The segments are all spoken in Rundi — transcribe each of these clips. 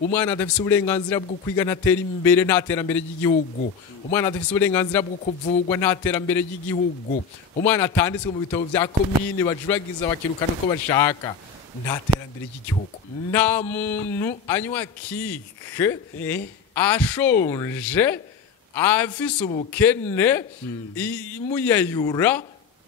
umwana adafise uburenganzira bwo kwiga ntatera imbere nta terambere ry'igihugu umwana adafise uburenganzira bwo kuvugwa nta terambere ry'igihugu umwana atanditswe mu bitabo vya komine bajuragiza bakirukana uko bashaka nta terambere ry'igihugu nta muntu anywa kike ashonje afise ubukene imuyayura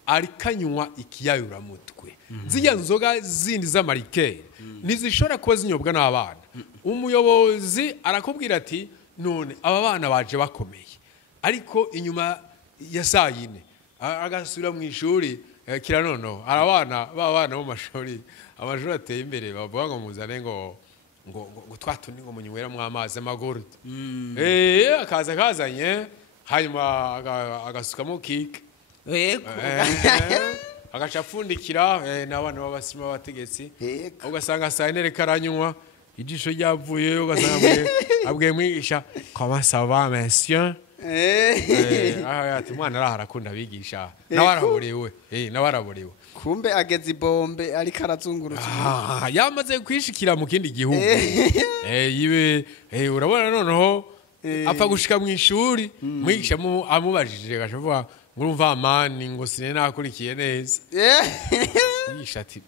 arikanywa ikiyayura mutwe zirya nzoga zindi z'amarikeri ntizishobora kuba zinyobwa n'abana umuyobozi arakubwira ati none aba bana baje bakomeye ariko inyuma ya saa yine agasubira mu ishuri kiranono abana b'abana bo mashuri amashuri ateye imbere bavuga ngo muzane ngo twatundi ngo munyweramo amazi amaguru akaza kazanye hanyuma agasukamo kike agaca apfundikira n'abana b'abasima b'abategetsi ugasanga saa yine reka aranywa ijisho ryavuye ugasanga abwiye mwigisha comment ça va monsieur ati umwana araha arakunda abigisha n'abaraborewe kumbe ageze ibombe ariko arazungurutsa yamaze kwishikira mu kindi gihugu yiwe urabona noneho apfa gushika mu ishuri mwigisha amubajije gashavuga ngurumva amani ngo sine nakurikiye neza mwigisha ati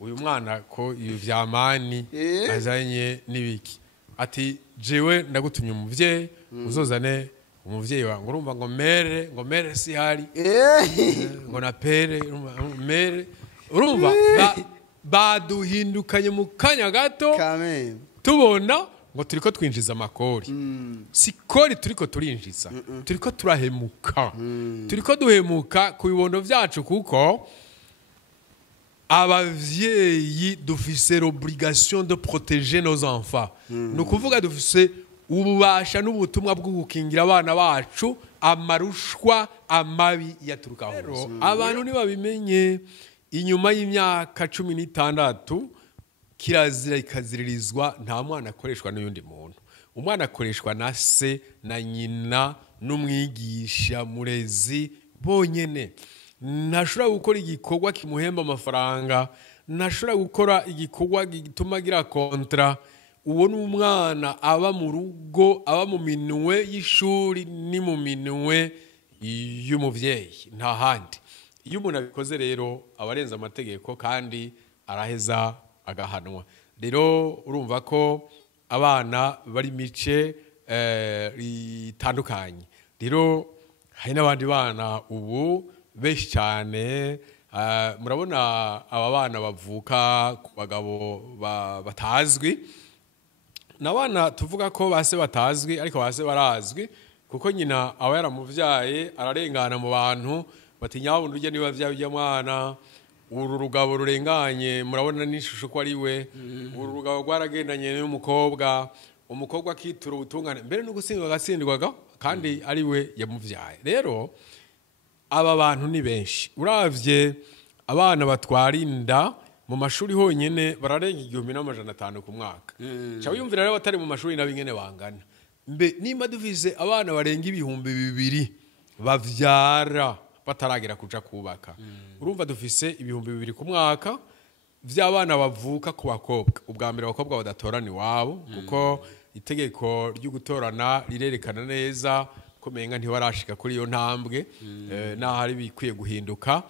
uyu mwana ko ibi vya mani azanye nibiki ati jewe ndagutumye umuvyeyi uzozane umuvyeyi wa ngurumva ngo mere si hari ngo na pere mere urumva baduhindukanye mu kanya gato tubona ngo turiko twinjiza amakori sikori turiko turinjiza turiko turahemuka turiko duhemuka ku bibondo vyacu kuko abavyeyi dufise l'obligation de protéger nos enfants no kuvuga dufise ububasha n'ubutumwa bwo gukingira abana bacu amarushwa amabi yaturukaho abantu nibabimenye inyuma y'imyaka 16 kirazira ikaziririzwa nta mwana akoreshwa n'undi muntu umwana akoreshwa na se na nyina n'umwigisha murezi bonyene ntashobora gukora igikorwa kimuhemba amafaranga ntashobora gukora igikorwa gituma agira kontra uwo n'umwana aba mu rugo aba mu minwe y'ishuri ni mu minwe y'umuvyeyi nta handi iyo umuntu abikoze rero abarenza amategeko kandi araheza agahanwa rero urumva ko abana bari mice itandukanye rero hari n'abandi bana ubu benshi cyane murabona aba bana bavuka ku bagabo batazwi n'abana tuvuga ko base batazwi ariko base barazwi kuko nyina aba yaramuvyaye ararengana mu bantu batinya wundi ujya niba vya mwana uru rugabo rurenganye murabona n'ishusho ko ari we uru rugabo rwaragendanye n'umukobwa umukobwa akitura ubutungane mbere no gusindwa agatsindwaga kandi ari we yamuvyaye rero aba bantu ni benshi uravye abana batwarinda mu mashuri honyene bararenga 1500 ku mwaka cha wiyumvira rero batari mu mashuri nabingene bangana mbe nimba dufise abana barenga 2000 bavyara bataragera kuja kubaka urumva dufise 2000 ku mwaka vy'abana bavuka ku bakobwa ubwa mbere abakobwa badatorana iwabo kuko itegeko ryo gutorana rirerekana neza ko menga ntiwarashika kuri iyo ntambwe n'ahari bikwiye guhinduka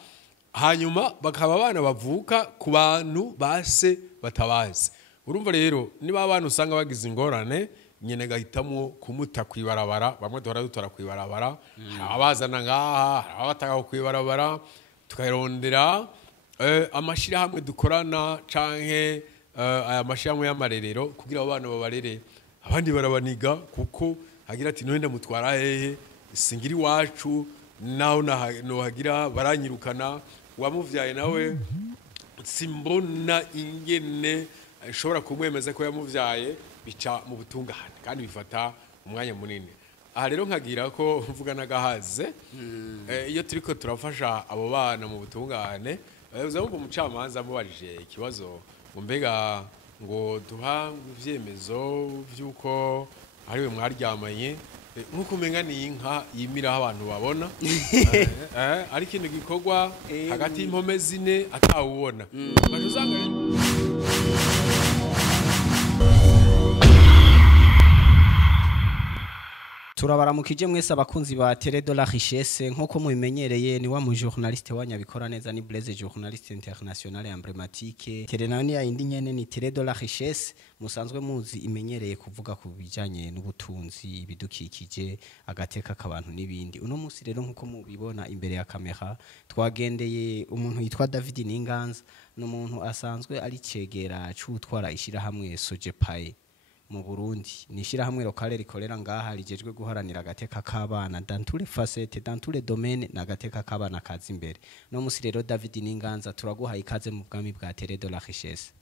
hanyuma bakaba abana bavuka ku bantu base batabazi urumva rero niba abantu usanga bagize ingorane nyene gahitamo kumuta kwibarabara bamwe duhora dutora kwibarabara abazana ngaha abataka kwibarabara tukayirondera amashira hamwe dukorana canke aya mashira y'amarerero kugira abana babarere abandi barabaniga kuko hagira ati none mutwara hehe singiri wacu naho no hagira baranyirukana wamuvyaye nawe simbona ingene ashobora kumwemeza ko yamuvyaye bica mu butungane kandi bifata umwanya munini aha rero nkagira ko mvuga nagahaze iyo turiko turafasha abo bana mu butungane uzabumva umucamanza mubarije ikibazo ngo mbega ngo duha ivyemezo vyuko ariwe mwaryamanye nkuko umenga ni inka yimiraho abantu babona ari ikintu gikorwa hagati y'impome zine atawubona turabaramukije mwese abakunzi ba Télé de la Richesse nkuko mubimenyereye ni wa mu journaliste wanyabikora neza ni Blaise journaliste international emblématique Télé nayo ni yindi nyene ni Télé de la Richesse musanzwe muzi imenyereye kuvuga ku bijanye n'ubutunzi ibidukikije agateka k'abantu n'ibindi uno musi rero nkuko mubibona imbere ya kamera twagendeye umuntu yitwa David Ninganza n'umuntu asanzwe ari cegera c'utwara ishira hamwe Sojepaye mu Burundi nishira hamwe lokale rikorera ngaha rijejwe guharanira agateka k'abana dans tous les facettes dans tous les domaines n'agateka k'abana kazi imbere no musi rero David Ninganza turaguha ikaze mu bwami bwa Télé de la Richesse.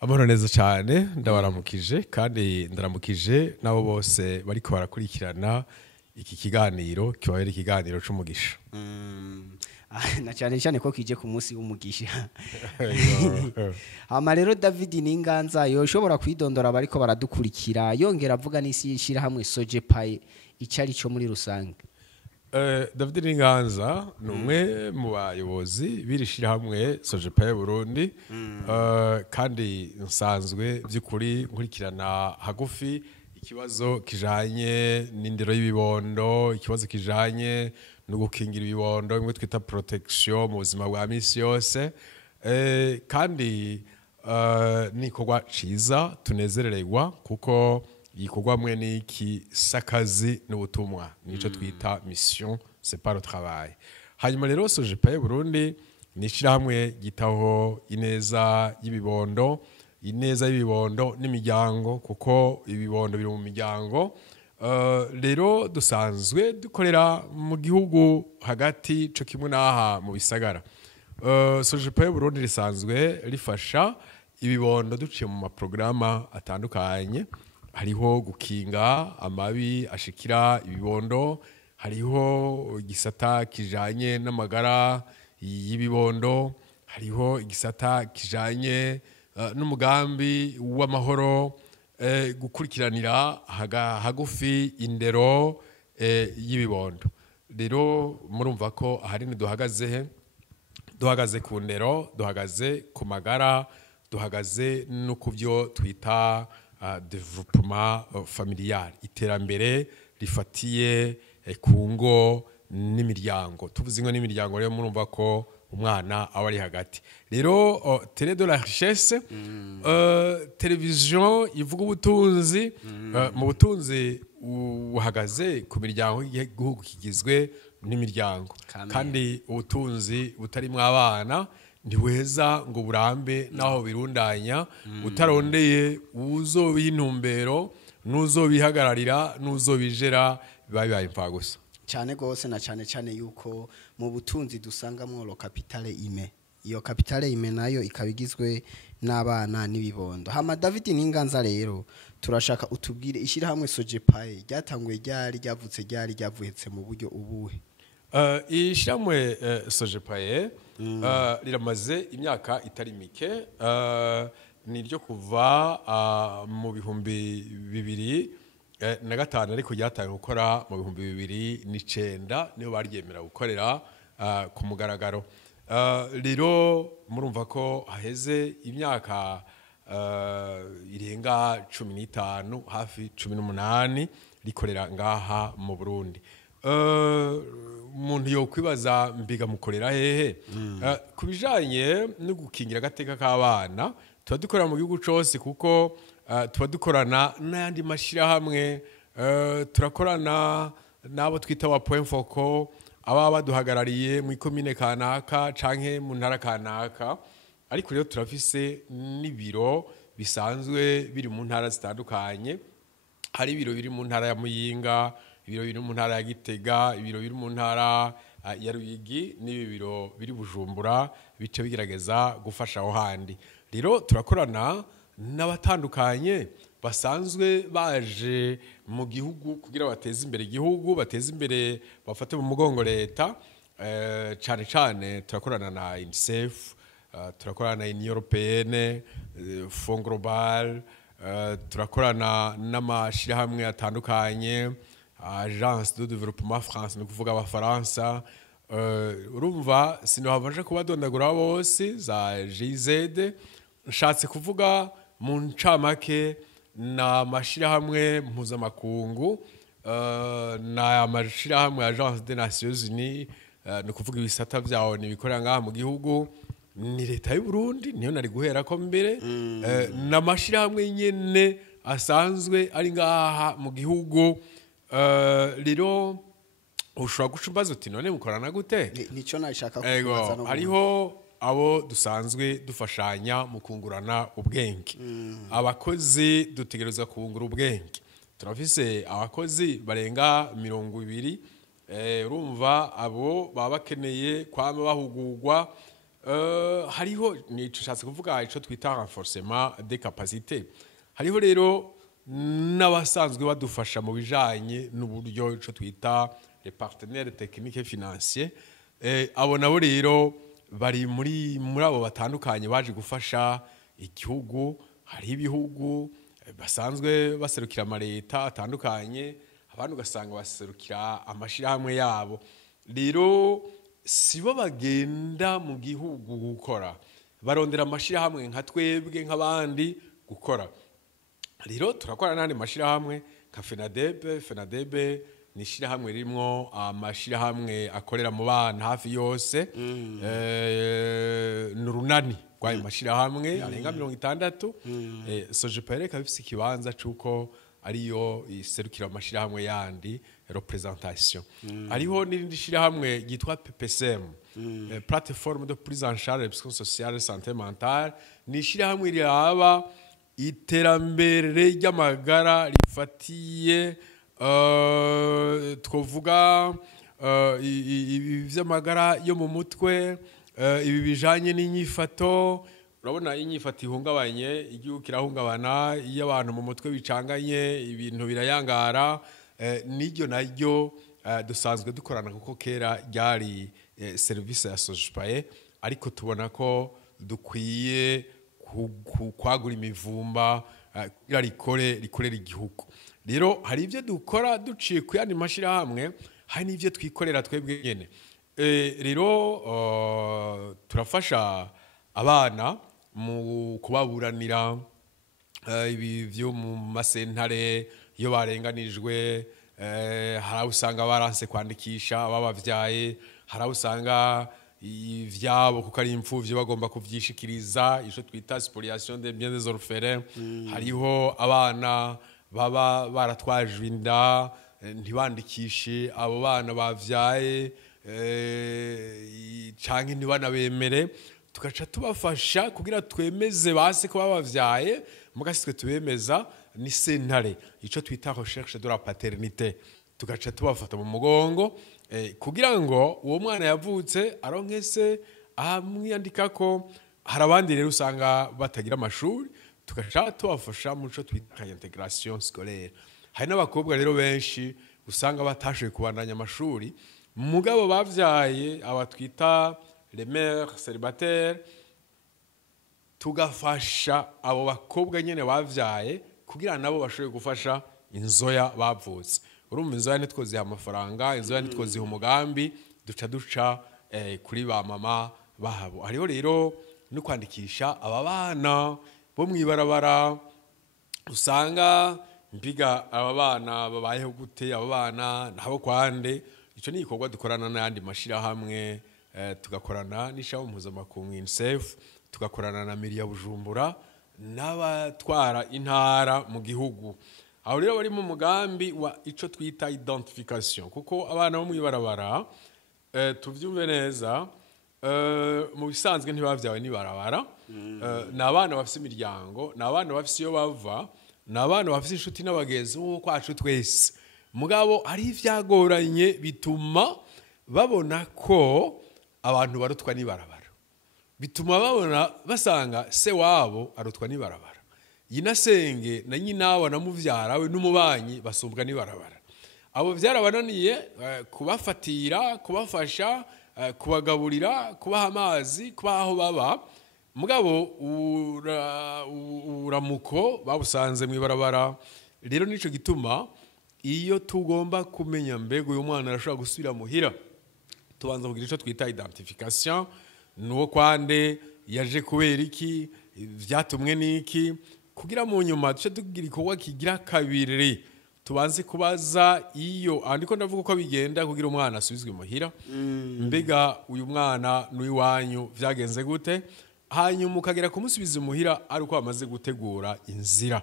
Amahoro neza cyane ndabaramukije kandi ndaramukije nabo bose bariko barakurikirana iki kiganiro kibaye ikiganiro c'umugisha. Na cyane ko kije ku munsi w'umugisha. Ama rero David Ninganza yoshobora kwidondora bariko baradukurikira yongera avuga n'isi yishira hamwe Sojepaye icari cyo muri rusange. David Ninganza numwe mu bayobozi birishira hamwe Sojepaye Burundi kandi nsanzwe by'ukuri nkurikirana hagufi ikibazo kijanye n'indero y'ibibondo ikibazo kijanye no gukingira ibibondo imwe twita protection mu buzima bwa misi yose kandi nikorwa ciza tunezerererwa kuko igikorwa mwe n'iki sakazi n'ubutumwa nico twita mission c'est pas le travail hanyuma rero Sojepaye Burundi nishira hamwe gitaho ineza y'ibibondo n'imiryango kuko ibibondo biri mu miryango rero dusanzwe dukorera mu gihugu hagati cyo kimwe n'aha mu bisagara Sojepaye Burundi risanzwe rifasha ibibondo duciye mu maprograma atandukanye hariho gukinga amabi ashikira ibibondo hariho igisata kijanye n'amagara y'ibibondo hariho igisata kijanye n'umugambi w'amahoro gukurikiranira hagufi indero y'ibibondo rero murumva ko ahanini duhagaze ku ndero duhagaze ku magara duhagaze no ku byo twita développement familial iterambere rifatiye ku ngo n'imiryango tuvuze ngo n'imiryango rero murumva ko umwana aba ari hagati rero Télé de la Richesse televiziyo ivuga ubutunzi mu butunzi buhagaze ku miryango y'igihugu kigizwe n'imiryango kandi ubutunzi butarimo abana ntiweza ngo burambe naho birundanya utarondeye uzobihintumbero n'uzobihagararira n'uzobijera bibaye impfa gusa cyane gose na cyane yuko mu butunzi dusangamo lo capitale ime iyo capitale ime nayo ikabigizwe n'abana n'ibibondo hama David Ninganza rero turashaka utubwire ishira hamwe Sojepaye ryatanguye ryavuhetse mu buryo ubuhe ishamwe Sojepaye riramaze imyaka itari mike niryo kuva mu bihumbi 2005 ariko ryatangiye gukora mu bihumbi 2009 niyo baryemera gukorera ku mugaragaro rero murumva ko haheze imyaka irenga 15 hafi 18 rikorera ngaha mu Burundi umuntu yo kwibaza mbiga mukorera hehe kubijanye no gukingira agateka k'abana tuba dukorera mu gihugu cose kuko tuba dukorana n'andi mashira hamwe turakorana nabo twita wa point focal aba baduhagarariye mu ikomine kanaka canke mu ntara kanaka ariko rero turafise n'ibiro bisanzwe biri mu ntara zitandukanye hari ibiro biri mu ntara ya Muyinga ibiro biri mu ntara ya Gitega ibiro biri mu ntara ya Ruyigi n'ibiro biri Bujumbura bice bigerageza gufasha aho handi rero turakorana n'abatandukanye basanzwe baje mu gihugu kugira bateze imbere igihugu bateze imbere bafate mu mugongo leta cyane turakorana na UNICEF turakorana na Union Européenne Fonds Global turakorana n'amashira hamwe atandukanye Agence de Développement France no kuvuga abafaransa urumva sinohabanje kubadondagura bose za GIZ nshatse kuvuga mu ncamake na mashira hamwe mpuzamakungu na amashirahamwe Agence des Nations Unies no kuvuga ibisata byawo nibikorera ngaha mu gihugu ni leta y'u Burundi niyo nari guhera ko mbere n'amashirahamwe nyene asanzwe ari ngaha mu gihugu rero ushobora gucumbaza uti none mukorana gute nico nashaka kubaza no hariho abo dusanzwe dufashanya mu kungurana ubwenge abakozi dutegerezwa kungura ubwenge turafise abakozi barenga 200 urumva abo baba bakeneye kwama bahugurwa hariho nico cyatse kuvuga ico twita renforcement des capacités hariho rero n'abasanzwe badufasha mu bijanye n'uburyo ico twita les partenaires techniques et financiers abo nabo rero bari muri abo batandukanye baje gufasha igihugu hari ibihugu basanzwe baserukira amaleta atandukanye abantu ugasanga baserukira amashirahamwe yabo rero sibo bagenda mu gihugu gukora barondera amashirahamwe nka twebwe nk'abandi gukora rero turakora n'andi mashirahamwe nka FENADEB ni shirahamwe ririmo amashirahamwe akorera mu bana hafi yose n'urunani rw'ayo mashirahamwe arenga 60 Sojepere kabifise ikibanza cuko ariyo iserukira amashirahamwe yandi representation ariho n'irindi shirahamwe ryitwa PPCM plateforme de prise en charge des psychologies sociales et santé mentale ni shirahamwe riraba iterambere ry'amagara rifatiye twovuga ivy'amagara yo mu mutwe ibi bijanye n'inyifato urabona inyifato ihungabanye igihugu kirahungabana iyo abantu mu mutwe bicanganye ibintu birayangara n'iryo naryo dusanzwe dukorana kuko kera ryari service ya Sojipaye ariko tubona ko dukwiye kwagura imivumba rikorera igihugu rero hari ivyo dukora duciye ku yandi mashirahamwe hari n'ivyo twikorera twebwe nyene rero turafasha abana mu kubaburanira ibi vyo mu masentare iyo barenganijwe hari usanga baranse kwandikisha ababavyaye hari usanga ivyabo kuko ari impfuvyi bagomba kuvyishikiriza ico twita spoliation des biens des orphelins hariho abana baba baratwajwe inda ntibandikishe abo bana bavyaye canke ntibanabemere tugaca tubafasha kugira twemeze base ko babavyaye mugasitwe tubemeza ni sentare ico twita recherche de la paternité tugaca tubafata mu mugongo kugira ngo uwo mwana yavutse aronke se amwiyandikako hari abandi rero usanga batagira amashuri tugaca tubafasha mu co twita intégration scolaire hari n'abakobwa rero benshi usanga batashoboye kubandanya amashuri mugabo bavyaye abatwita les mères célibataires tugafasha abo bakobwa nyene bavyaye kugira nabo bashoboye gufasha inzoya bavutse urumva inzoya nitwoziha amafaranga inzoya nitwoziha umugambi duca kuri ba mama bahabo hariho rero no kwandikisha aba bana bo mwibarabara usanga mbiga aba bana babayeho gute aba bana nabo kwande ico ni igikorwa dukorana n'andi mashirahamwe tugakorana n'ishaho mpuzamakungu UNICEF tugakorana na mairie ya Bujumbura n'abatwara intara mu gihugu aho rero bari mu mugambi wa ico twita identification kuko abana bo mwibarabara tuvyumve neza mu bisanzwe ntibavyawe nibarabara n'abana bafise imiryango n'abana bafise iyo bava n'abana bafise inshuti n'abagenzi bo kwacu twese mugabo ari ivyagoranye bituma babona ko abantu barutwa nibarabara bituma babona basanga se wabo arutwa nibarabara yinasenge na nyinawe na muvyara we n'umubanyi basumbwa nibarabara abo vyarabananiye kubafatira kubafasha kubagaburira kubaha amazi kubaho baba mugabo uramuko babusanze mwibarabara rero nico gituma iyo tugomba kumenya mbego uyu mwana arashobora gusubira muhira tubanza kugira ico twita identification nuwo kwande yaje kubera iki vyatumwe niki kugira mu nyuma duce tugira ikorwa kigira kabiri tubanze kubaza iyo andiko ndavuga ko bigenda kugira umwana asubizwe muhira mbega uyu mwana n'uwiwanyu vyagenze gute hanyuma ukagera kumusubiza muhira ari uko bamaze gutegura inzira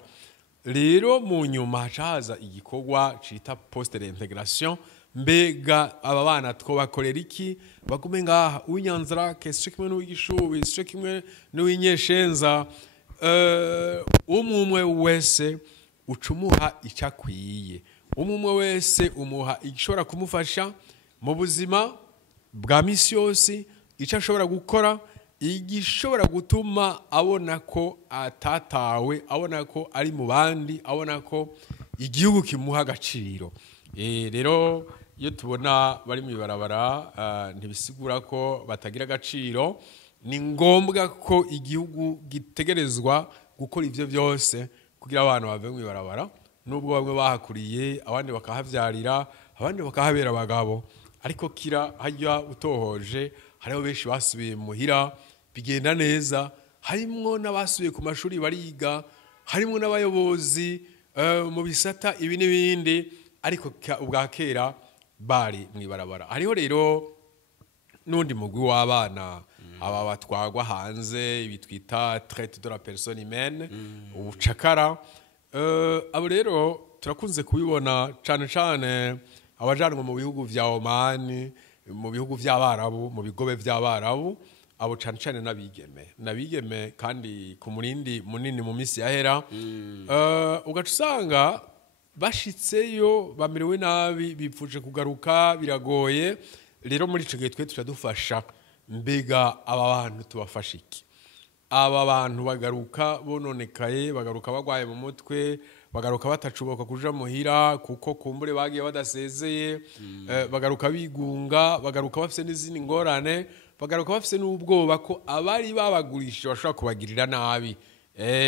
rero mu nyuma hacaza igikorwa cita poste d'intégration mbega aba bana two bakorera iki bagume ngaha uw'inyanzira kesico kimwe n'uw'igishubi sico kimwe n'uw'inyeshenza umwe wese ucumuha icakwiye umwe wese umuha igishobora kumufasha mu buzima bwa misi yose ico ashobora gukora igishobora gutuma abona ko atatawe abona ko ari mu bandi abona ko igihugu kimuha agaciro rero iyo tubona bari mu ibarabara ntibisigura ko batagira agaciro ni ngombwa ko igihugu gitegerezwa gukora ivyo byose kugira abantu bave mu ibarabara nubwo bamwe bahakuriye abandi bakahavyarira abandi bakahabera abagabo ariko kira hajya utohoje hariho benshi basubiye muhira bigenda neza harimwo n'abasubiye ku mashuri bariga harimwo n'abayobozi mu bisata ibi n'ibindi ariko ubwa kera bari mu ibarabara hariho rero n'undi mugwi w'abana aba batwagwa hanze ibitwita traite de la personne humaine ubucakara abo rero turakunze kubibona cane cane abajanwa mu bihugu vya Oman mu bihugu vy'abarabu mu bigobe vy'abarabu abo cane cane nabigeme kandi ku murindi munini mu misi yahera ugaca usanga bashitseyo bamerewe nabi bipfuje kugaruka biragoye rero muri ico gihe twe turadufasha mbega aba bantu tubafasha iki aba bantu bagaruka bononekaye bagaruka bagwaye mu mutwe bagaruka batacuboka kuja muhira kuko kumbure bagiye badasezeye bagaruka bigunga bagaruka bafise n'izindi ngorane bagaruka bafise n'ubwoba ko abari babagurishije bashobora kubagirira nabi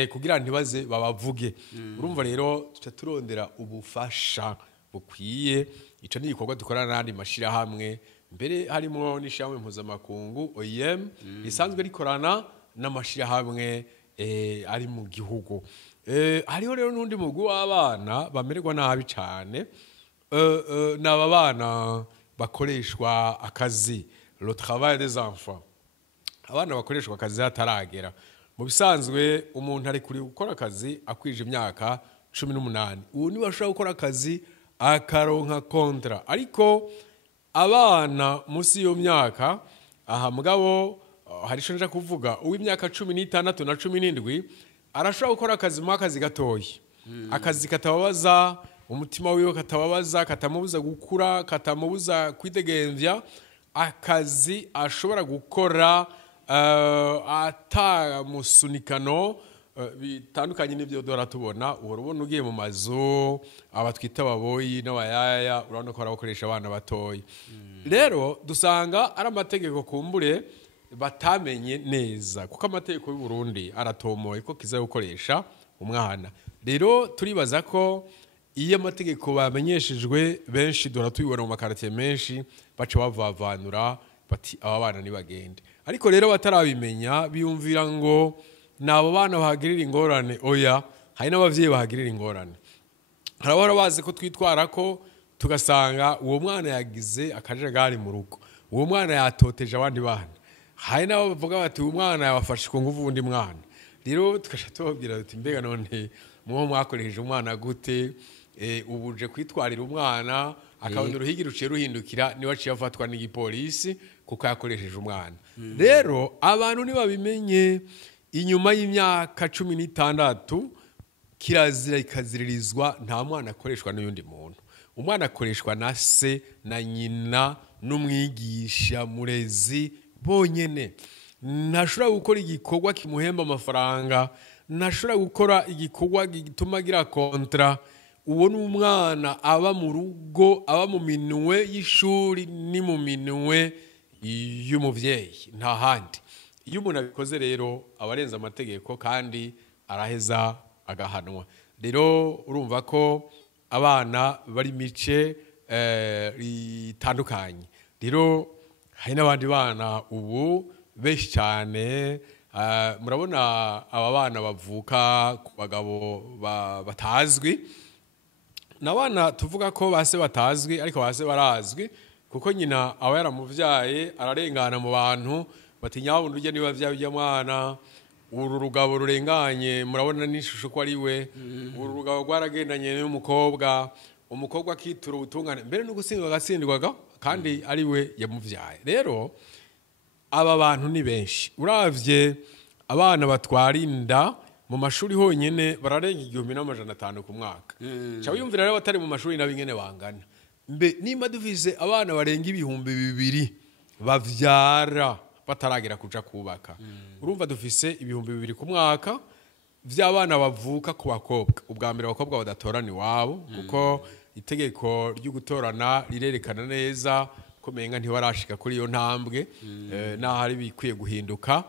kugira ntibaze babavuge urumva rero tuca turondera ubufasha bukwiye ico ni igikorwa dukorana n'andi mashirahamwe mbere harimo n'ishyirahamwe mpuzamakungu OIM risanzwe rikorana n'amashirahamwe ari mu gihugu hariho rero n'undi mugwi w'abana bamererwa nabi cane n'aba bana bakoreshwa akazi le travail des enfants abana bakoreshwa akazi hataragera mu bisanzwe umuntu ari kuri gukora akazi akwije imyaka 18 ubu ni bashobora gukora akazi akaronka kontra ariko abana musi yo myaka aha mugabo hari shonja kuvuga uw'imyaka 16 na 17 arashobora gukora akazi mu akazi gatoyi akazi katababaza umutima wiwe katababaza katamubuza gukura katamubuza kwidegemvya akazi ashobora gukora atamusunikano bitandukanye n'ibyo dora tubona urabona ugiye mu mazu abatwita baboyi n'abayaya urabona ko barakoresha abana batoyi rero dusanga ari amategeko kumbure batamenye neza kuko amategeko y'u Burundi aratomoye ko kiza gukoresha umwana rero turibaza ko iyo amategeko bamenyeshejwe benshi dora tubibona mu makartier menshi baca bavavanura bati aba bana ni bagende ariko rero batarabimenya biyumvira ngo nabo bana bahagirira ingorane oya hari n'abavyeyi bahagirira ingorane harabora bazi ko twitwara ko tugasanga uwo mwana yagize akajagari mu rugo uwo mwana yatoteje abandi bana hari nabo bavuga bati uwo mwana yabafashe ku nguvu undi mwana rero tukasha tubabwira tuti mbega none muho mwakoresheje umwana gute ubuje kwitwarira umwana akabona uruhigi ruciye ruhindukira niwe aciye afatwa n'igipolisi kuko yakoresheje umwana rero abantu nibabimenye inyuma y'imyaka 16 kirazira ikaziririzwa nta mwana akoreshwa n'undi muntu umwana akoreshwa na se na nyina n'umwigisha murezi bonyene ntashobora gukora igikorwa kimuhemba amafaranga ntashobora gukora igikorwa gituma agira kontra uwo n'umwana aba mu rugo aba mu minwe y'ishuri ni mu minwe y'umuvyeyi nta handi iyo umuntu abikoze rero abarenza amategeko kandi araheza agahanwa rero urumva ko abana bari mice itandukanye rero hari n'abandi bana ubu benshi cyane murabona aba bana bavuka ku bagabo batazwi nabana tuvuga ko base batazwi ariko base barazwi kuko nyina aba yaramuvyaye ararengana mu bantu batinya wundi urya niba vyabya mwana uru rugabo rurenganye murabona n'ishusho ko ari we uru rugabo rwaragendanye n'umukobwa umukobwa akitura ubutungane mbere no gusindwa agasindirwaga kandi ari we yamuvyaye rero aba bantu ni benshi uravye abana batwarinda mu mashuri honyene bararenga 1500 ku mwaka cha wiyumvira rero batari mu mashuri nabingene bangana mbe nimba dufise abana barenga 2000 bavyara bataragera kuja kubaka urumva dufise 2000 ku mwaka vy'abana bavuka ku bakobwa ubwa mbere abakobwa badatorana iwabo kuko itegeko ryo gutorana rirerekana neza ko menga ntibarashika kuri iyo ntambwe n'ahari bikwiye guhinduka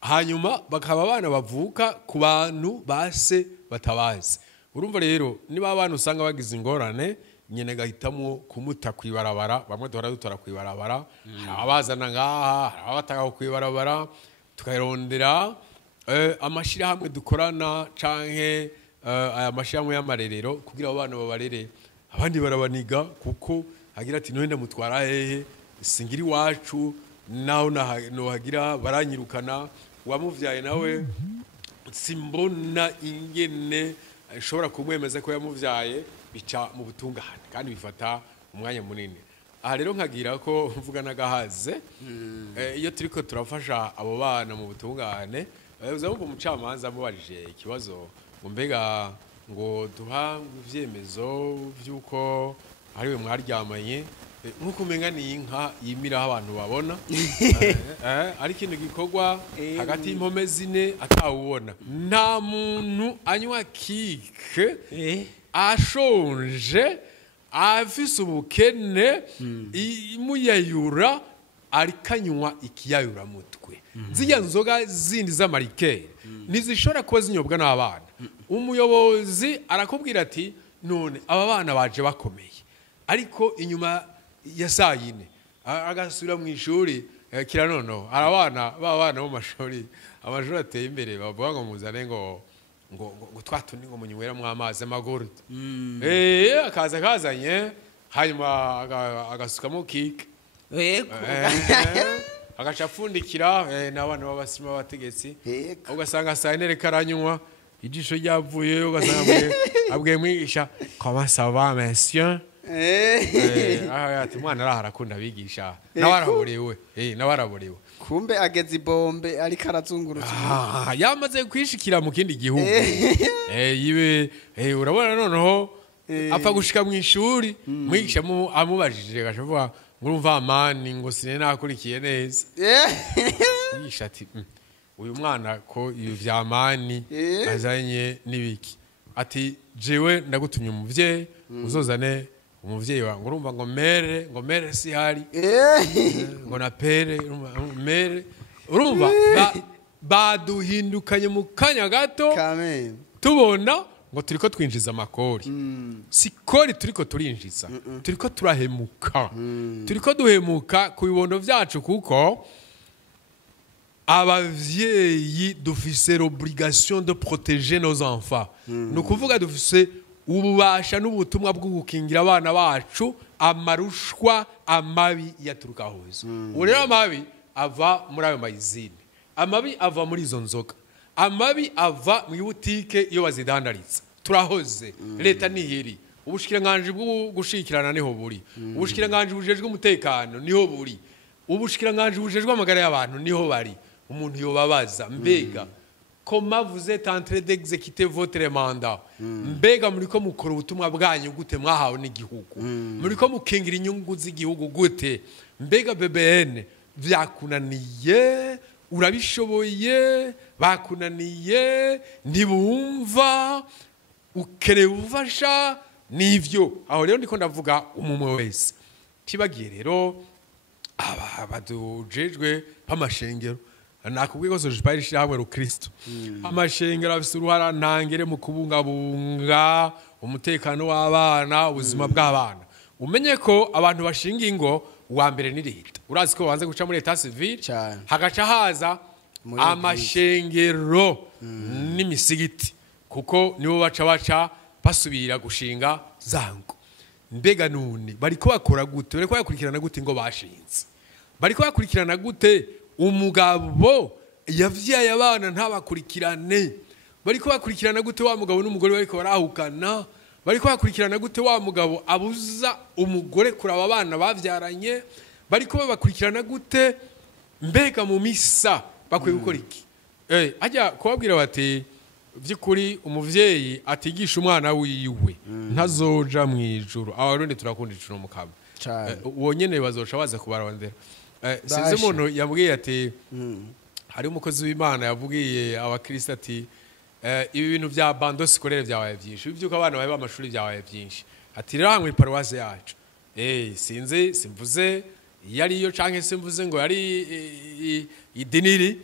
hanyuma bakaba abana bavuka ku bantu base batabazi urumva rero niba abantu usanga bagize ingorane nyene gahitamo kumuta kwibarabara bamwe duhora dutora kwibarabara abazana ngaha abataka kwibarabara tukayirondera amashira hamwe dukorana canke aya mashira y'amarerero kugira abana babarere abandi barabaniga kuko hagira ati nohenda mutwara hehe singiri wacu naho no hagira baranyirukana wamuvyaye nawe simbona ingene ashobora kumwemeza ko yamuvyaye bica mu butungane kandi bifata umwanya munini aha rero nkagira ko mvuga nagahaze iyo turiko turafasha abo bana mu butungane uzabumva umucamanza mubarije ikibazo ngo mbega ngo duha ivyemezo vyuko ari we mwaryamanye nkuko umenga ni inka yimira abantu babona ari kintu gikorwa hagati y'impome zine atawubona nta muntu anywa kike ashonje afise ubukene imuyayura arikanywa ikiyayura mutwe zirya nzoga zindi z'amarikeri ntizishobora kuba zinyobwa n'abana umuyobozi arakubwira ati none aba bana baje bakomeye ariko inyuma ya saa yine agasubira mu ishuri kira nono arabana babana mu mashuri amashuri ateye imbere bavuga ngo muzane ngo twatundi ngo munywera mu amazi amaguru akaza kazanye hanyuma agasukamo kike agacapfundikira n'abana b'abasima b'abategetsi ugasanga saa yine reka aranywa ijisho ryavuye ugasanga abwiye mwigisha comment ça va monsieur ati mwana araharakunda abigisha nawaraburiwe kumbe ageze ibombe ariko arazungurutsa yamaze kwishikira mu kindi gihugu yibe urabona noneho apfa gushika mu ishuri mwigisha amubajije gashavuga ngo urumva amani ngo sine nakurikiye neza mwigisha ati uyu mwana ko ibi vya amani azanye nibiki ati jewe ndagutumye umuvyeyi uzozane umuvyeyi wawe urumva ngo mere si hari ngo na pere mere urumva baduhindukanye mu kanya gato tubona ngo turiko twinjiza amakori sikori turiko turinjiza turiko turahemuka turiko duhemuka ku bibondo vyacu kuko abavyeyi dufise l'obligation de protéger nos enfants no kuvuga dufise ububasha n'ubutumwa bwo gukingira abana bacu amarushwa amabi yaturuka hose urero amabi ava muri ayo mayizine amabi ava muri izo nzoga amabi ava mu butike iyo bazidandaritsa turahoze leta nihiri ubushikiranganje bwo gushikirana niho buri ubushikiranganje bujejwe umutekano niho buri ubushikiranganje bujejwe amagara y'abantu niho bari umuntu yobabaza mbega comment vous êtes en train d'exécuter votre mandat mbega muriko mukora ubutumwa bwanyu gute mwahawe n'igihugu muriko mukingira inyungu z'igihugu gute mbega BBN vyakunaniye urabishoboye bakunaniye ntibumva ukereye ubufasha nivyo aho rero ndiko ndavuga umumwe wese tibagiye rero badujejwe pamashengero nakubwiye ko sojipari shira hamwe rukristo amashengero afise uruhara ntangere mu kubungabunga umutekano w'abana ubuzima bw'abana umenye ko abantu bashinga ingo wa mbere ni leta urazi ko wanze guca muri leta civile hagaca haza amashengero n'imisigiti kuko nibo baca basubira gushinga zango. Mbega none bariko bakora gute? Bariko bakurikirana gute ngo bashinze? Bariko bakurikirana gute umugabo yavyaye abana ntabakurikirane? Bariko bakurikirana gute wa mugabo n'umugore bariko barahukana? Bariko bakurikirana gute wa mugabo abuza umugore kuraba abana bavyaranye? Bariko bakurikirana gute? Mbega mu misa bakwiye gukora iki? Ajya kubabwira bati vy'ukuri umuvyeyi atigisha umwana wiwe ntazoja mwijuru. Abarundi turakunda icuro mukaba. Uwo nyene bazoca baza kubarondera. Sinzi umuntu yabwiye ati hari umukozi w'Imana yavugiye abakristo ati ibi bintu vya bando sikorere vyabaye vyinshi. Ivyuko abana baye b'amashuri vyabaye vyinshi. Ati rero hamwe paroisse yacu. Sinzi simvuze yariyo canke simvuze ngo yari idiniri.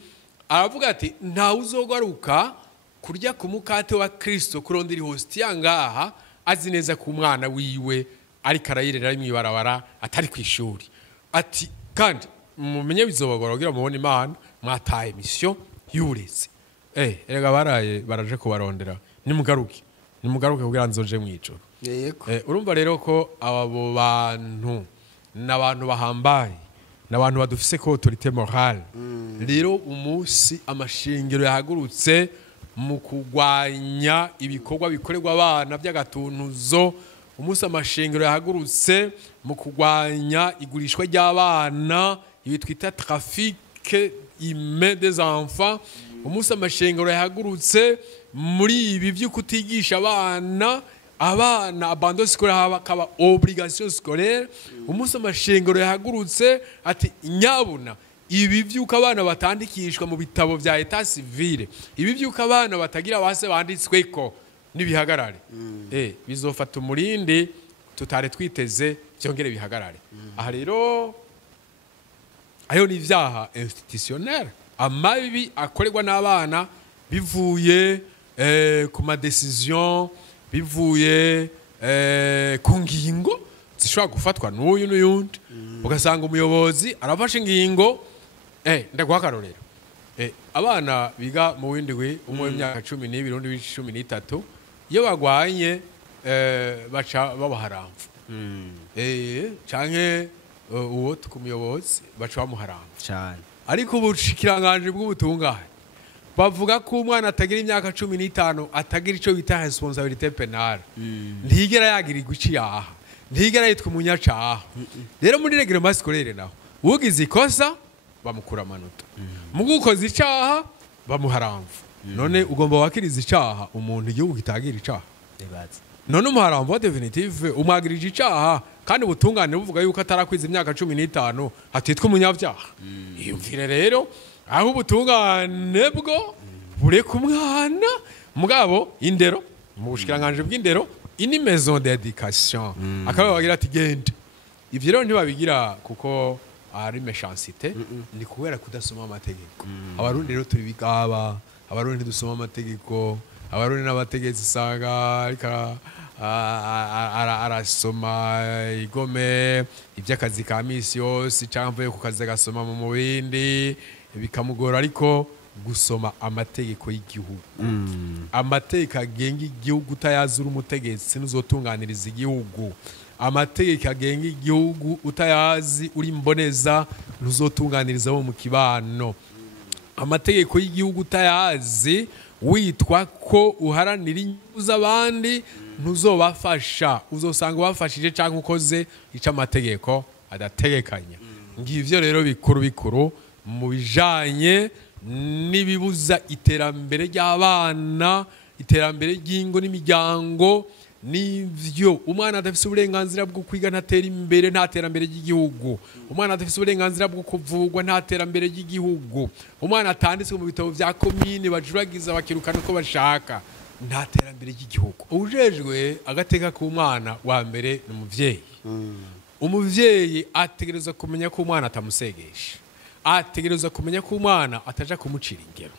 Aravuga ati nta uzogaruka kurya ku mukate wa Kristo kurondera hostia ngaha azi neza ku mwana wiwe ariko arayirera ari mwibarabara atari kwishuri. Ati kandi mumenye bizobagora kugira mubone Imana mwataye mission y'uretse. Erega baraye baraje kubarondera nimugaruke kugira nzoje mwijoro. Urumva rero ko abo bantu n'abantu bahambaye n'abantu badufise ko autorité morale. Rero umunsi amashingiro yahagurutse mu kugwanya ibikorwa bikorerwa abana by'agatuntuzo. Umunsi amashingiro yahagurutse mu kugwanya igurishwa ry'abana ibi twita trafic humain des enfants. Umunsi amashingiro yahagurutse muri ibi byo kutigisha abana abandon scolaire hakaba obligation scolaire. Umunsi amashingiro yahagurutse ati nyabuna ibi byuko abana batandikishwa mu bitabo vya etat civile, ibi byuko abana batagira base banditsweko nibihagarare. Bizofata umurindi tutare twiteze byongere bihagarare. Aha rero ayo ni vyaha institutionnel, amabi akorerwa n'abana bivuye ku ma decision, bivuye ku ngingo zishobora gufatwa n'uyu n'uyundi. Ugasanga umuyobozi arafashe ingingo. Ndaguha akarorero. Abana biga mu windwi umwe w'imyaka 12 undi w'13 iyo bagwanye baca babaharamva. Canke uwo tukumuyobozi baca bamuharamva cyane. Ariko ubushikiranganje bw'ubutungane bavuga ko umwana atagira imyaka 15 atagira ico bita responsabilité pénale. Ntigera yagirirwa iciyaha, ntigera yitwa umunyacaha. Rero muri règlement scolaire naho ugize ikosa bamukura amanota, mugukoze icaha bamuharamva. None ugomba wakiriza icaha umuntu igihugu kitagira icaha? None umuharamva definitive umwagirije icaha kandi ubutungane buvuga yuko atarakwiza imyaka 15 atitwa umunyabyaha. Iyumvire rero aho ubutungane bwo bureka umwana mugabo indero mu bushikiranganje bw'indero ini maison d'éducation akaba bagira ati gende. Ivyo rero ntibabigira kuko ari méchanceté, ni kubera kudasoma amategeko. Abarundi rero turi bigaba, abarundi dusoma amategeko, abarundi n'abategetsi usanga ariko arasoma igome iby'akazi ka misi yose cyangwa ku kazi agasoma mu bindi bikamugora. Ariko gusoma amategeko y'igihugu, amategeko agenga igihugu utayazura umutegetsi n'uzotunganiriza igihugu. Amategeko agenga igihugu utayazi uri mboneza ntuzotunganiriza bo mu kibano. Amategeko y'igihugu utayazi witwa ko uharanira inyungu z'abandi ntuzobafasha, uzosanga ubafashije cyangwa ukoze icyo amategeko adategekanya. Ngivyo rero bikuru mu bijanye n'ibibuza iterambere ry'abana, iterambere ry'ingo n'imiryango. Nivyo umwana adafise uburenganzira bwo kwiga ntatera imbere, nta terambere ry'igihugu. Umwana adafise uburenganzira bwo kuvugwa, nta terambere ry'igihugu. Umwana atanditswe mu bitabo vya komine bajuragiza bakirukana uko bashaka, nta terambere ry'igihugu. Ujejwe agateka ku mwana wa mbere n'umuvyeyi. Umuvyeyi ategereza kumenya ko umwana atamusegesha, ategereza kumenya ko umwana ataja kumucira ingero,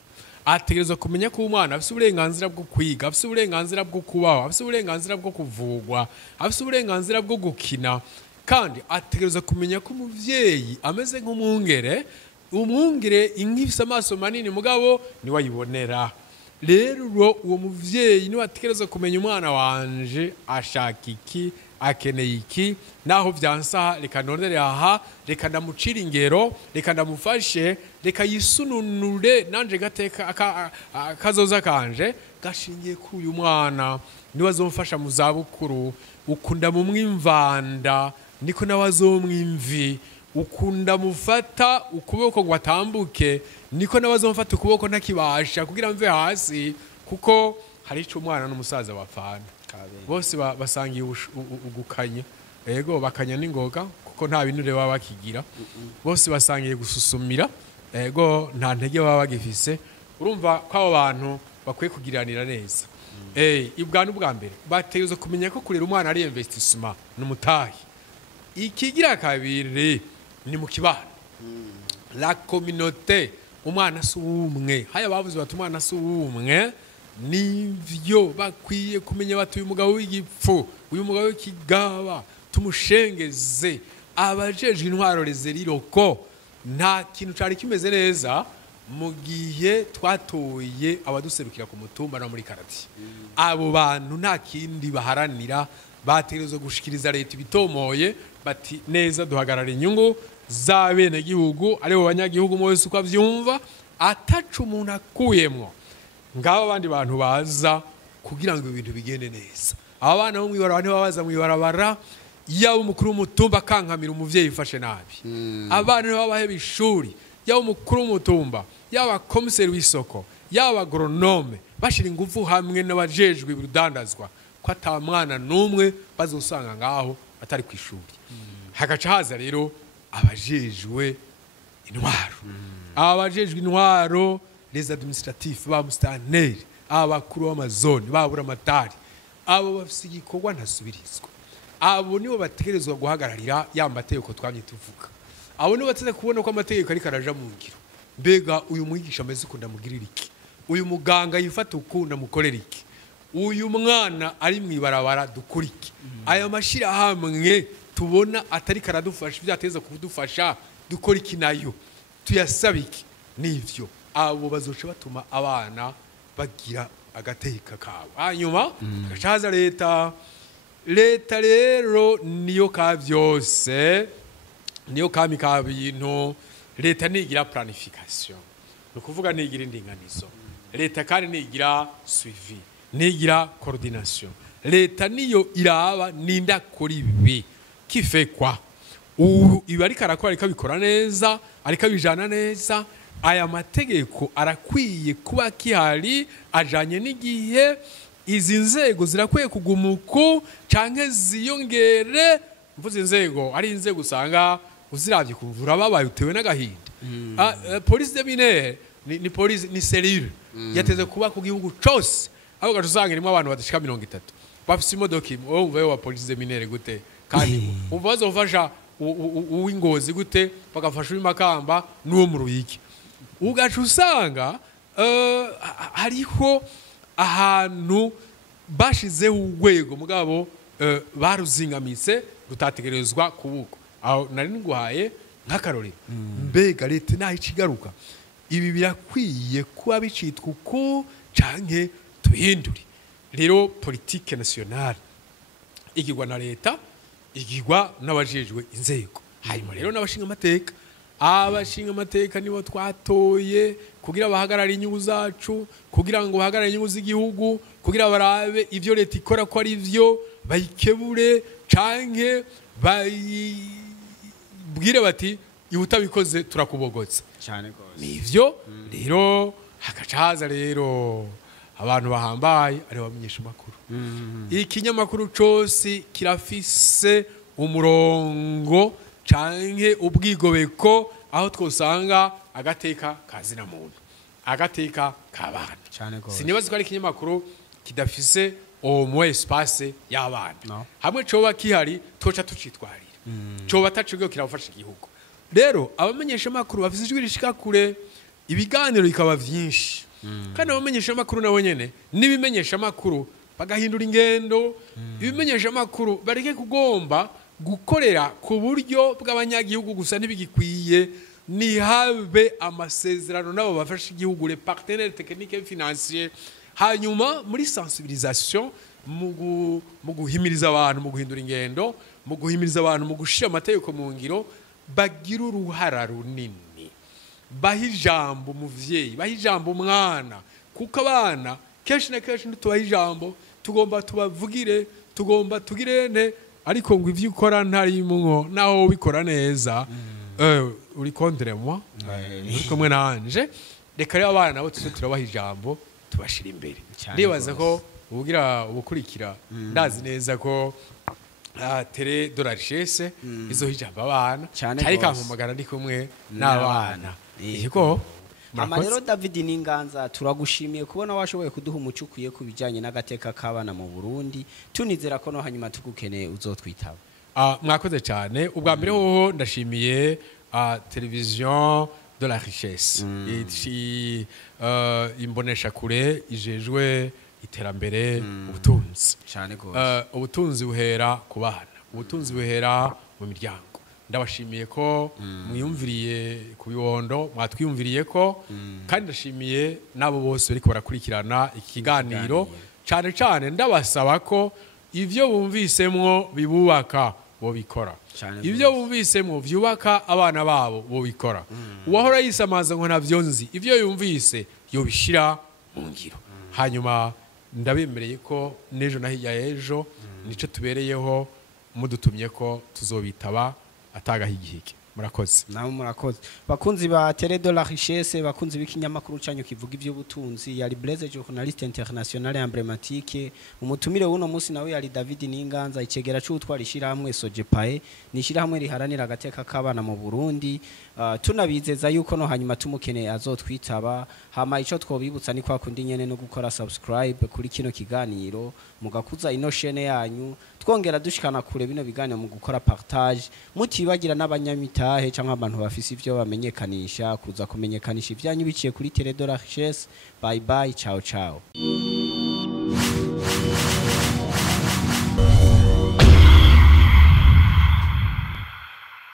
ategereza kumenya ko umwana afite uburenganzira bwo kwiga, afite uburenganzira bwo kubaho, afite uburenganzira bwo kuvugwa, afite uburenganzira bwo gukina. Kandi ategereza kumenya ko umuvyeyi ameze nk'umwungere, umwungere inka ifise amaso manini mugabo niwe ayibonera. rero uwo muvyeyi niwe ategerezwa kumenya umwana wanje ashaka iki akeneye iki naho vyansaha reka nonere aha reka ndamucira ingero reka ndamufashe reka yisununure nanje gateka akazoza kanje gashingiye kuri uyu mwana niwe azomfasha mu zabukuru ukunda mu mwimvanda niko nawe azomwimvi ukunda mufata ukuboko ngo atambuke niko nawe azomfata ukuboko ntakibasha kugira mve hasi kuko hari ico umwana n'umusaza bapfana bose basangiye ugukanya ego bakanya n'ingoga kuko nta binure baba bakigira bose basangiye gususumira ego nta ntege baba bagifise urumva ko abo bantu bakwiye kugiranira neza ibwa n'ubwa mbere bategerezwa kumenya ko kurera umwana ari investissement n'umutahi ikigira kabiri ni mu kibano la communauté umwana si umwe haya bavuze bati umwana si umwe nivyo bakwiye kumenya bati uyu mugabo w'igipfu uyu mugabo w'ikigaba tumushengeze abajejwe intwaro rezeriro ko nta kintu cari kimeze neza mu gihe twatoye abaduserukira ku mutumba no muri karati abo bantu nta kindi baharanira bategerezwa gushikiriza leta ibitomoye bati neza duhagarara inyungu za bene gihugu aribo banyagihugu mwese uko avyumva atacu umuntu akuyemwo ngabo abandi bantu baza kugira ngo ibintu bigende neza abana bo mwibarabara ntibabaza mwibarabara yaba umukuru w'umutumba kankamira umuvyeyi yifashe nabi abana ntibabaheba ishuri yaba umukuru w'umutumba yaba komiseri w'isoko yaba agronome bashira ingufu hamwe n'abajejwe ibidandazwa ko ata mwana n'umwe bazosanga ngaho atari kwishuri hagaca haza rero abajejwe intwaro abajejwe intwaro les administratifs ba mustaneri abakuru b'amazone babura amatari abo bafise igikorwa ntasubirizwa abo nibo bategerezwa guhagararira ya mategeko twamye tuvuga abo nibo bateze kubona ko amategeko ari karaja mu ngiro mbega uyu mwigisha ameze ukunda mugirira iki uyu muganga yifata ukunda mukorera iki uyu mwana ari mwibarabara dukora iki aya mashira hamwe tubona atari karadufasha byateza kudufasha dukora iki nayo tuyasabiki nivyo abo bazoca batuma abana bagira agateka kabo hanyuma gacaza leta rero niyo ka byose niyo kami ka bintu leta nigira planification no kuvuga nigira indinganizo leta kandi nigira suivi nigira coordination leta niyo iraba ninda kuri ibi kifekwa ibi ariko arakora ariko abikora neza ariko abijana neza aya mategeko arakwiye kuba kihari ajanye n'igihe izi nzego zirakwiye kugumuko canke ziyongere mvuze inzego ari inzego usanga uziravye kumvura babaye utewe n'agahinda police de mine ni police ni cellule yateze kuba ku gihugu cose aho gashusanga irimo abantu badashika 30 bafise imodoka imwe umva yo wa police de mine gute kandi umva bazofasha uw'ingozi gute bagafasha uw'imakamba n'uwo mu ruyigi ugaca usanga hariho ahantu bashizeho urwego mugabo baruzingamitse rutategerezwa kubuko aho nari nguhaye nk'akarorero mbega leta naho icigaruka ibi birakwiye kuba bicitwa uko canke tuhindure rero politique nationale igirwa na leta igirwa n'abajejwe inzego hanyuma rero n'abashinga amateka abashinga amateka nibo twatoye kugira bahagarare inyungu zacu kugira ngo bahagarare inyungu z'igihugu kugira barabe ivyo leta ikora ko ari vyo bayikebure canke bayibwire bati ibutabikoze turakubogotsa cyane gose nivyo rero hagaca haza rero abantu bahambaye ari bamenyesha makuru ikinyamakuru cose kirafise umurongo canke ubwigobeko aho twosanga agateka kazina muntu agateka kabana sinibaza ko ari ikinyamakuru kidafise omwe espace y'abana no. Hamwe coba kihari toca tucitwarira coba tacibwo kirafasha igihugu rero abamenyesha makuru bafise ijwi rishika kure ibiganiro bikaba vyinshi kandi abamenyesha makuru nabo nyene nibimenyesha makuru bagahindura ingendo ibimenyesha makuru bareke kugomba gukorera ku buryo bw'abanyagihugu gusa ntibigikwiye nihabe amasezerano nabo bafasha igihugu les partenaires techniques et financiers hanyuma muri sensibilisation mu guhimiriza abantu mu guhindura ingendo mu guhimiriza abantu mu gushira amategeko mu ngiro bagira uruhara runini baha ijambo umuvyeyi baha ijambo umwana kuko abana kenshi na kenshi ntitubaha ijambo tugomba tubavugire tugomba tugirene ariko ngo ivyo ukora ntarimwo naho ubikora neza uri contre moi uri kumwe nanje reka rero abana nabo tuze turabaha ijambo tubashira imbere ndibaza ko ubukurikira ndazi neza ko tele de la richesse izo hijamba abana cyari kampamagara ndi kumwe n'abana yego amarero David Ninganza turagushimiye kubona washoboye kuduha umuco ukwiye kubijanye n'agateka k'abana mu Burundi tunizera ko no hanyuma tugukeneye uzotwitaba mwakoze cyane ubwa mbere hoho ndashimiye television de la richesse imbonesha kure ijejwe iterambere ubutunzi cyane gose ubutunzi buhera ku bana ubutunzi buhera mu miryango ndabashimiye ko mwiyumviriye ku bibondo mwatwiyumviriye ko kandi ndashimiye nabo bose bariko barakurikirana ikiganiro cyane cyane ndabasaba ko ivyo bumvisemwo bibubaka bo bikora ivyo bumvisemwo vyubaka abana babo bo bikora uwahora yisamaza ngo ntavyo nzi ivyo yumvise yobishira mu ngiro hanyuma ndabemereye ko nejo na hirya ejo nico tubereyeho mudutumye ko tuzobitaba atagahigihike murakoze nawe murakoze bakunzi ba Télé de la Richesse bakunzi b'ikinyamakuru canyu kivuga ivy'ubutunzi yari Blaise journaliste international emblématique umutumire wuno munsi nawe yari David Ninganza icegera c'utwara ishiramwe Sojepae nishiramwe riharanira agateka k'abana mu Burundi tunabizeza yuko no hanyuma tumukeneye azotwitaba hama ico twobibutsa ni kwa kundi nyene no gukora subscribe kuri kino kiganiro mugakuza ino chaîne yanyu twongera dushikana kure bino biganiro mu gukora partage mutibagira n'abanyamitahe cyangwa abantu bafise ivyo bamenyekanisha kuza kumenyekanisha ivyanyu biciye kuri Télé de la Richesse bye bye ciao ciao